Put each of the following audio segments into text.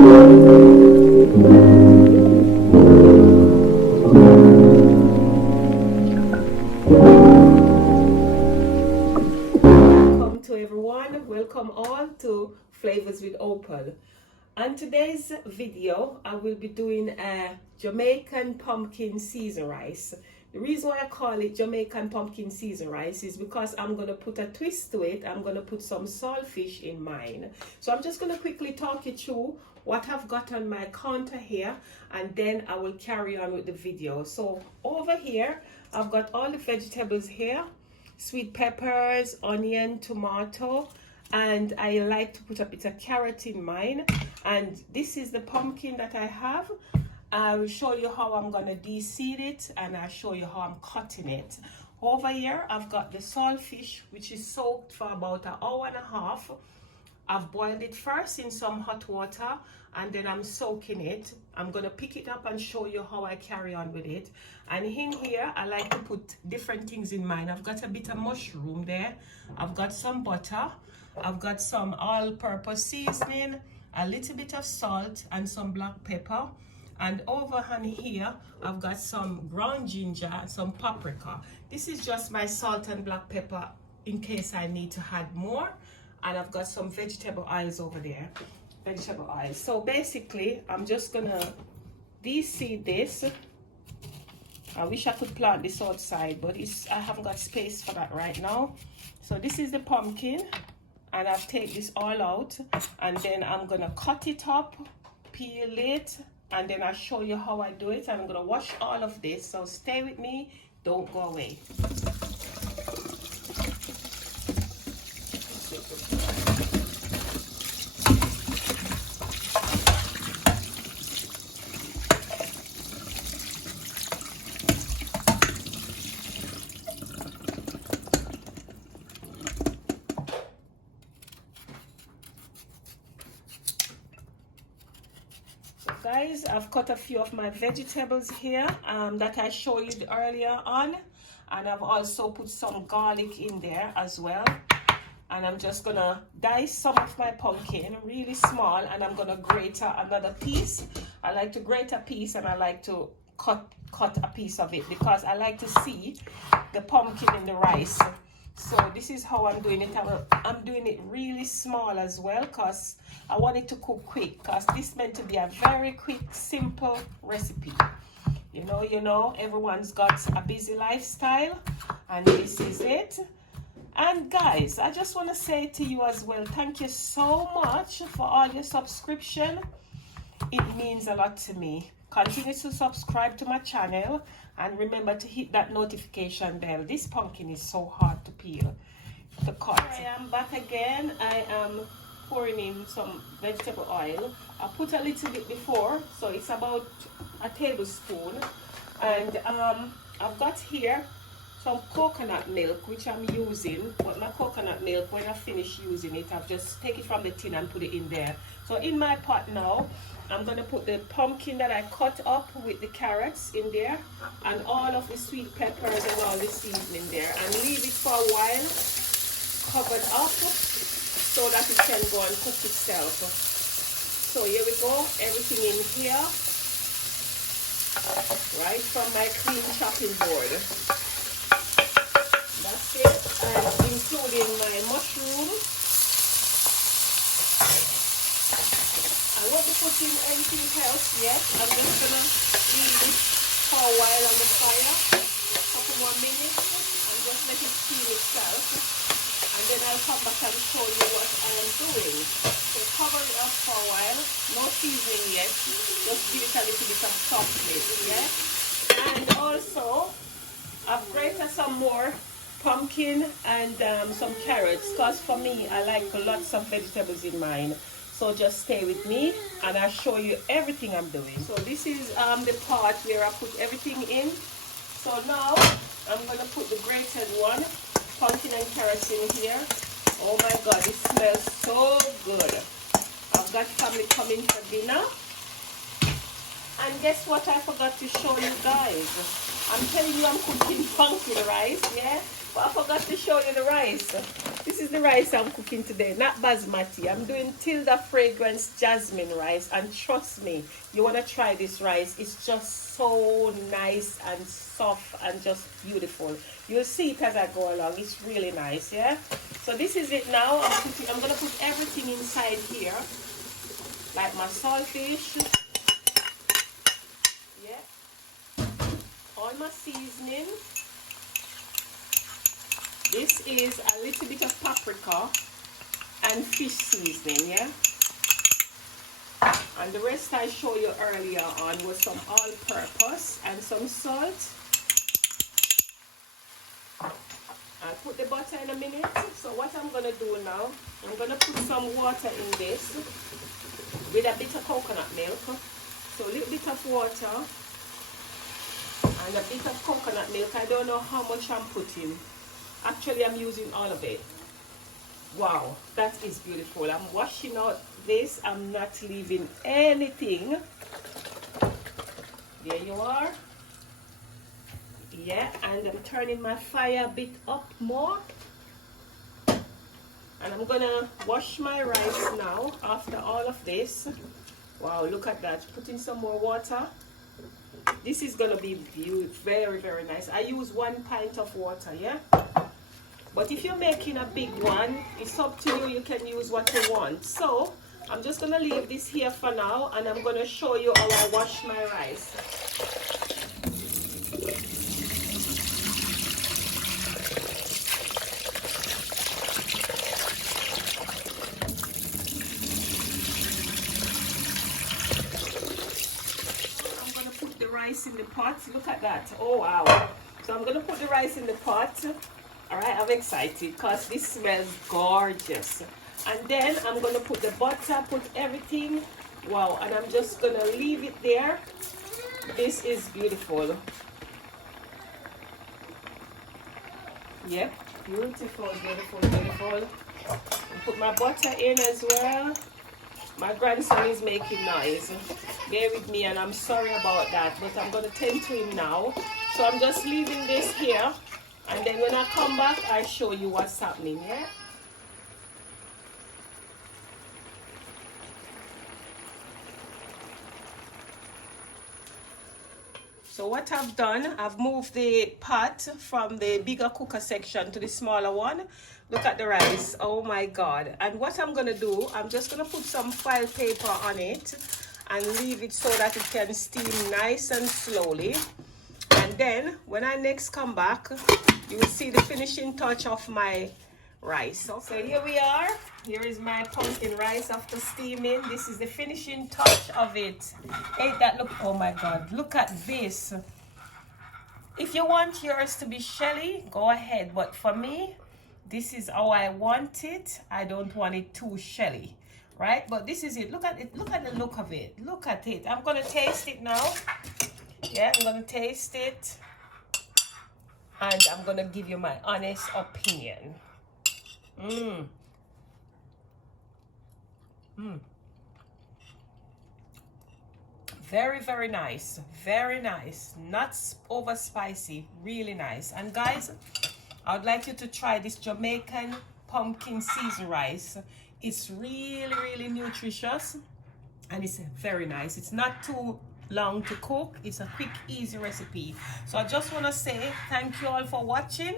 Welcome to everyone, welcome all to Flavors with Opal. On today's video, I will be doing a Jamaican pumpkin season rice. The reason why I call it Jamaican pumpkin season rice is because I'm going to put a twist to it. I'm going to put some saltfish in mine. So I'm just going to quickly talk you through what I've got on my counter here, and then I will carry on with the video. So over here, I've got all the vegetables here. Sweet peppers, onion, tomato, and I like to put a bit of carrot in mine. And this is the pumpkin that I have. I will show you how I'm gonna de-seed it, and I'll show you how I'm cutting it. Over here, I've got the saltfish, which is soaked for about an hour and a half. I've boiled it first in some hot water, and then I'm soaking it. I'm gonna pick it up and show you how I carry on with it. And in here, I like to put different things in mine. I've got a bit of mushroom there. I've got some butter. I've got some all-purpose seasoning, a little bit of salt, and some black pepper. And over on here, I've got some ground ginger, some paprika. This is just my salt and black pepper in case I need to add more. And I've got some vegetable oils over there. Vegetable oils. So basically, I'm just gonna de-seed this. I wish I could plant this outside, but I haven't got space for that right now. So this is the pumpkin, and I've taken this all out, and then I'm gonna cut it up, peel it, and then I'll show you how I do it. I'm gonna wash all of this, so stay with me, don't go away. Guys, I've cut a few of my vegetables here that I showed you earlier on, and I've also put some garlic in there as well. And I'm just gonna dice some of my pumpkin really small, and I'm gonna grate another piece. I like to grate a piece, and I like to cut a piece of it because I like to see the pumpkin in the rice. So this is how I'm doing it. I'm doing it really small as well because I want it to cook quick, because this is meant to be a very quick, simple recipe. You know, everyone's got a busy lifestyle, and this is it. And guys, I just want to say to you as well, thank you so much for all your subscription. It means a lot to me. Continue to subscribe to my channel, and remember to hit that notification bell. This pumpkin is so hard to peel, to cut. I am back again. I am pouring in some vegetable oil. I put a little bit before, so it's about a tablespoon. And I've got here some coconut milk, which I'm using. But my coconut milk, when I finish using it, I've just take it from the tin and put it in there. So in my pot now, I'm gonna put the pumpkin that I cut up with the carrots in there, and all of the sweet peppers and all the seasoning there, and leave it for a while covered up so that it can go and cook itself. So here we go, everything in here, right from my clean chopping board. That's it, and including my mushroom. I won't be putting anything else yet. I'm just gonna leave it for a while on the fire, a couple more minutes, and just let it steam itself. And then I'll come back and show you what I am doing. So cover it up for a while, no seasoning yet, just give it a little bit of softness, yeah? And also, I've grated some more pumpkin and some carrots, because for me, I like lots of vegetables in mine. So just stay with me, and I'll show you everything I'm doing. So this is the pot where I put everything in. So now I'm gonna put the grated one, pumpkin and carrots in here. Oh my God, it smells so good. I've got family coming for dinner. And guess what I forgot to show you guys? I'm telling you I'm cooking pumpkin rice, yeah? But I forgot to show you the rice. This is the rice I'm cooking today, not basmati. I'm doing Tilda Fragrance Jasmine rice, and trust me, you want to try this rice. It's just so nice and soft and just beautiful. You'll see it as I go along. It's really nice, yeah? So this is it now. I'm going to put everything inside here, like my saltfish, yeah, all my seasoning. This is a little bit of paprika and fish seasoning, yeah? And the rest I showed you earlier on was some all-purpose and some salt. I'll put the butter in a minute. So what I'm going to do now, I'm going to put some water in this with a bit of coconut milk. So a little bit of water and a bit of coconut milk. I don't know how much I'm putting. Actually, I'm using all of it. Wow, that is beautiful. I'm washing out this. I'm not leaving anything. There you are. Yeah, and I'm turning my fire a bit up more. And I'm gonna wash my rice now after all of this. Wow, look at that. Put in some more water. This is gonna be very, very nice. I use 1 pint of water, yeah? But if you're making a big one, it's up to you. You can use what you want. So I'm just going to leave this here for now, and I'm going to show you how I wash my rice. I'm going to put the rice in the pot. Look at that. Oh, wow. So I'm going to put the rice in the pot. All right, I'm excited because this smells gorgeous. And then I'm going to put the butter, put everything. Wow, and I'm just going to leave it there. This is beautiful. Yep, beautiful, beautiful, beautiful. Put my butter in as well. My grandson is making noise. Bear with me, and I'm sorry about that, but I'm going to tend to him now. So I'm just leaving this here. And then when I come back, I show you what's happening, yeah? So what I've done, I've moved the pot from the bigger cooker section to the smaller one. Look at the rice. Oh my God. And what I'm going to do, I'm just going to put some foil paper on it and leave it so that it can steam nice and slowly. And then when I next come back, you will see the finishing touch of my rice. So here we are. Here is my pumpkin rice after steaming. This is the finishing touch of it. Ain't that look? Oh my God, look at this. If you want yours to be shelly, go ahead. But for me, this is how I want it. I don't want it too shelly, right? But this is it. Look at it. Look at the look of it. Look at it. I'm going to taste it now. Yeah, I'm going to taste it. And I'm going to give you my honest opinion. Very, very nice. Very nice. Not over spicy. Really nice. And guys, I would like you to try this Jamaican pumpkin seasoned rice. It's really, really nutritious. And it's very nice. It's not too long to cook. It's a quick, easy recipe. So I just want to say thank you all for watching,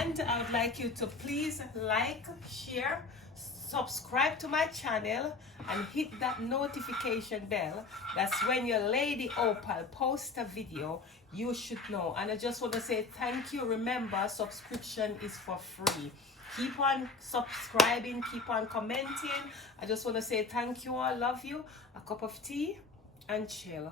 and I would like you to please like, share, subscribe to my channel, and hit that notification bell. That's when your lady Opal posts a video, you should know. And I just want to say thank you. Remember, subscription is for free. Keep on subscribing, keep on commenting. I just want to say thank you all, love you, a cup of tea, and chill.